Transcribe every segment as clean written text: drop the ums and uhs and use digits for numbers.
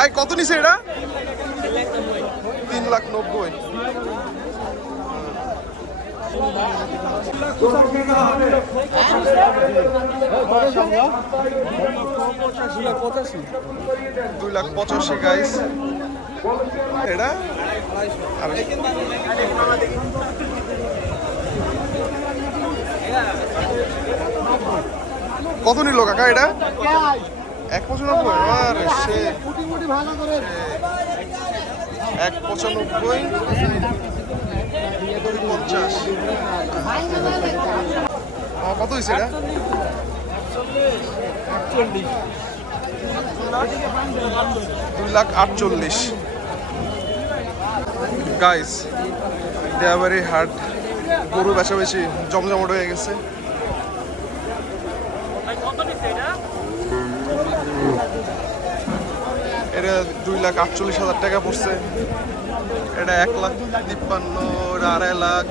ভাই কত নিছে এটা? 3,90,000। $2,85,000 গাইস। এটা কত নিল কাকা এটা? 1,95,000। আরে সে 1,95,000 2,50,000। কত হয়েছে এটা? 2,48,000 গাইস। দেয়াবাড়ি হাট গরু বেশি জমজমট হয়ে গেছে। এটা 2,48,000 টাকা পড়ছে। এটা 1,53,000, 2.5 লাখ।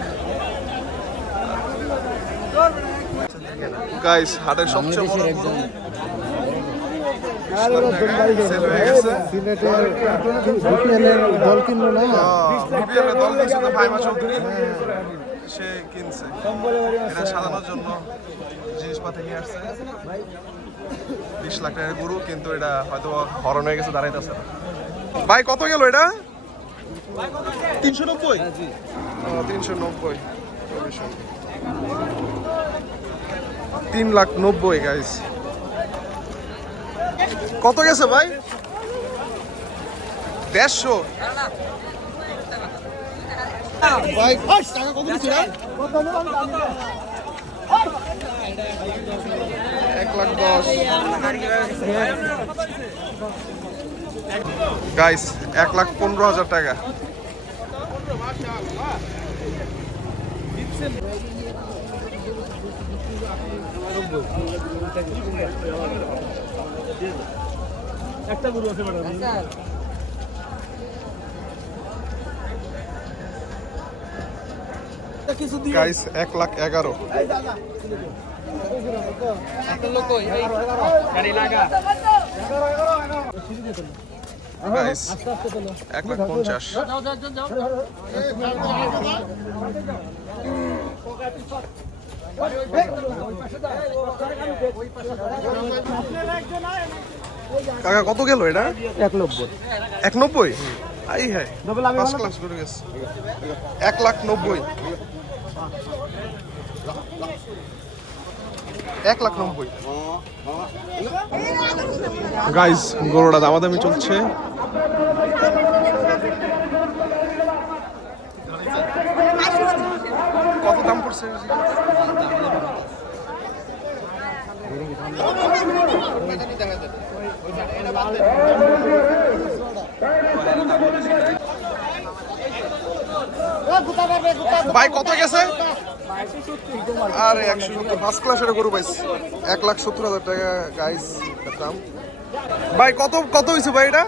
গাইস হাটের সবচেয়ে বড় গরু সে কিনছে, এটা সাজানোর জন্য জিনিসপাতি নিয়ে আসছে। 20 লাখ টাকার গরু, কিন্তু এটা হয়তো হরণ হয়ে গেছে, দাঁড়াইতেছে না। ভাই কত গেল এটা? 390। 390। 3,90,000 গাইস। কত গেছে ভাই? 150। ভাই টাকা কত দিচ্ছে? 1,10,000 গাইস। 1,15,000 টাকা। একটা গরু আছে গাইস 1,11,000। গাইস 1,50,000। কাকা কত গেল এটা? 190। 190? আই হ্যাঁ, ফার্স্ট ক্লাস করে গেছে। 1,90,000। 1,90,000 গাইস। গরুটা দামাদামি চলছে। কত দাম পড়ছে? ভাই কত গেছে? আরে 170। ফার্স্ট ক্লাসের গরু পাইছি। 1,70,000 টাকা গাইস দাম। ভাই কত কত হয়েছে ভাই এটা?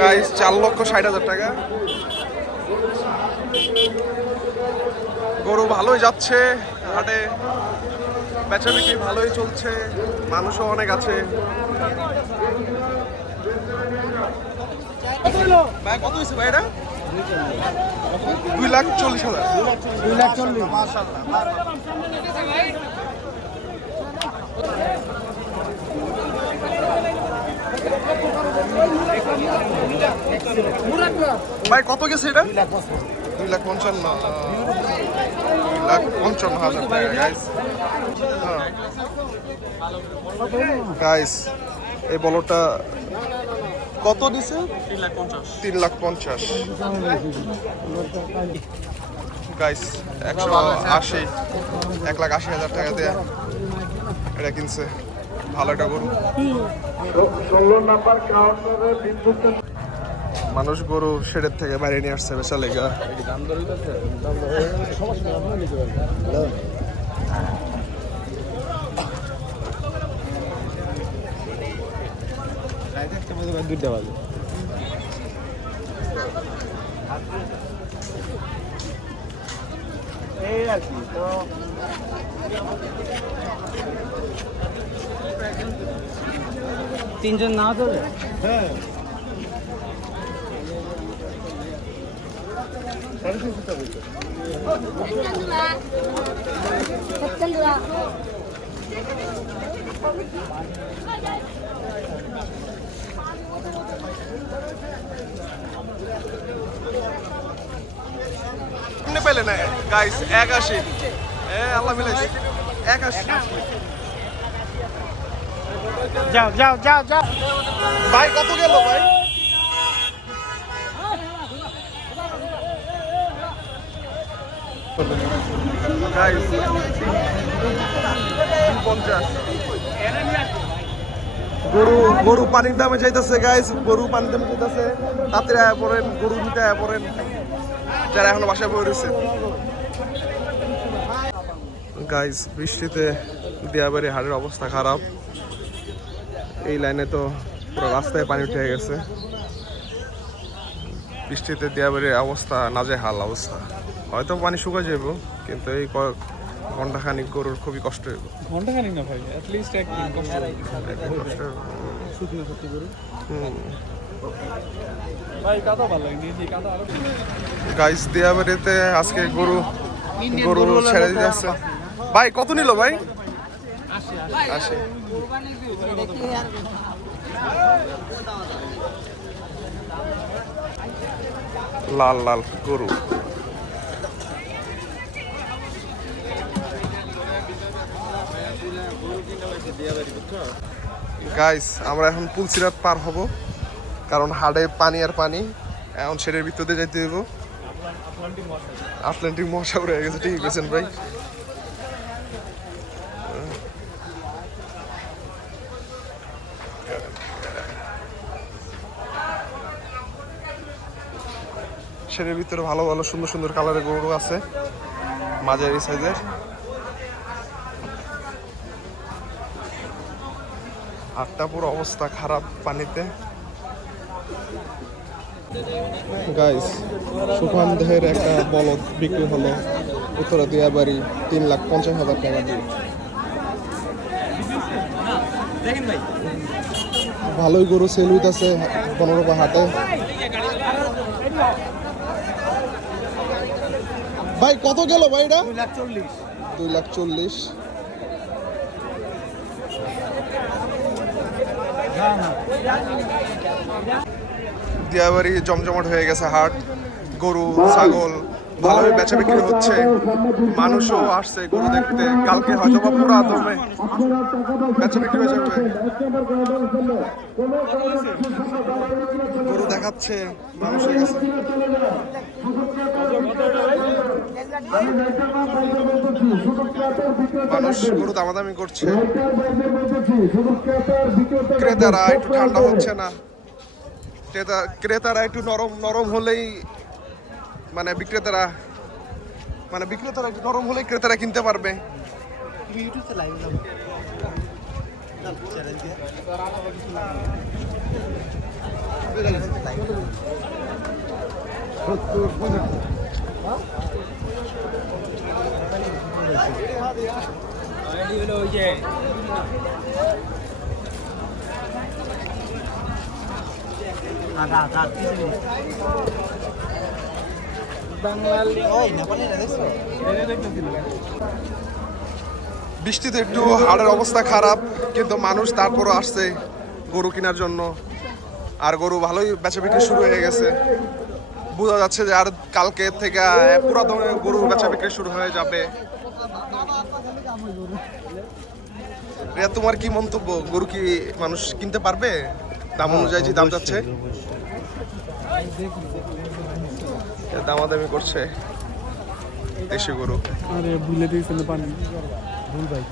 গাইস 4,60,000 টাকা। গরু ভালোই যাচ্ছে হাটে, বেচা বিক্রি ভালোই চলছে, মানুষও অনেক আছে। ভাই কত হয়েছে ভাই এটা? 2,40,000। 2,40,000 ভাই কত গেছে এটা? 2,55,000। 2,55,000 টাকা গাইস। গাইস এই বলটা কত দিছে? 3,50,000 গাইস। 180, 1,80,000 টাকা দেয়া এটা কিনছে। ভালো একটা গরু। মানুষ গরু শেডের থেকে বাইরে নিয়ে আসছে বেচা লেগা। আর কি তো তিনজন না তো হ্যাঁ পেলে না গাইস 81 আল্লাহ মিলাইছে 81 যাও যাও যাও যাও ভাই কত গেল ভাই গাইস 50 গরু পানির দামে চাইতেছে গাইস গরু পানির দামে চাইতেছে তাতে আয়া পড়েন গরু নিতে আয়া পড়েন যারা এখনো বাসায় বয়ে রয়েছে গাইস বৃষ্টিতে দিয়াবাড়ি হাটের অবস্থা খারাপ এই লাইনে তো পুরো রাস্তায় পানি উঠে গেছে বৃষ্টিতে দিয়াবাড়ির অবস্থা নাজেহাল অবস্থা হয়তো পানি শুকায় যাবো কিন্তু এই ঘন্টাখানিক গরুর খুবই কষ্ট হইব ঘন্টাখানিক না ভাই অ্যাট লিস্ট একদিন কষ্ট শুকনো সত্যি করে ভাই কাদা ভালো লাগে নিয়েছি কাদা আরো গাইস দিয়াবাড়িতে আজকে গরু ছেড়ে দিতে আসছে ভাই কত নিল ভাই 80 লাল লাল গরু গাইস আমরা এখন পুলসিরাত পার হব কারণ হাড়ে পানি আর পানি এখন সেটার ভিতর দিয়ে যাইতে দেবো আটলান্টিক মহাসাগর হয়ে গেছে ঠিক বলছেন ভাই সেটার ভিতরে ভালো ভালো সুন্দর সুন্দর কালারের গরু আছে মাঝারি সাইজের হাটটা পুরো অবস্থা খারাপ পানিতে গাইস সুখান দেহের একটা বলদ বিক্রি হলো উত্তরা দিয়াবাড়ি 3,50,000 টাকা দিয়ে ভালোই গরু সেল হইতেছে 15 হাটে ভাই কত গেল ভাই এটা 2,40,000 দিয়াবাড়ি জমজমাট হয়ে গেছে হাট গরু ছাগল ভালোই বেচা বিক্রি হচ্ছে মানুষও আসছে গরু দেখতে কালকে হয়তো বা পুরো দমে বেচা বিক্রি হয়ে যাবে গরু দেখাচ্ছে মানুষ হয়ে গেছে মানুষ গরু দামাদামি করছে ক্রেতারা একটু ঠান্ডা হচ্ছে না ক্রেতারা একটু নরম হলেই মানে বিক্রেতারা একটু নরম হলেই ক্রেতারা কিনতে পারবে বৃষ্টিতে একটু হাড়ের অবস্থা খারাপ কিন্তু মানুষ তারপরও আসছে গরু কেনার জন্য আর গরু ভালোই বেচা বিক্রি শুরু হয়ে গেছে বোঝা যাচ্ছে যে আর কালকে থেকে পুরো দমে গরু বেচা বিক্রি শুরু হয়ে যাবে তোমার কি মন্তব্য গরু কি মানুষ কিনতে পারবে দাম অনুযায়ী যে দাম যাচ্ছে দামাদামি করছে দেশি গরু আরে ভুলে দিয়েছেন পানি ভুল ভাই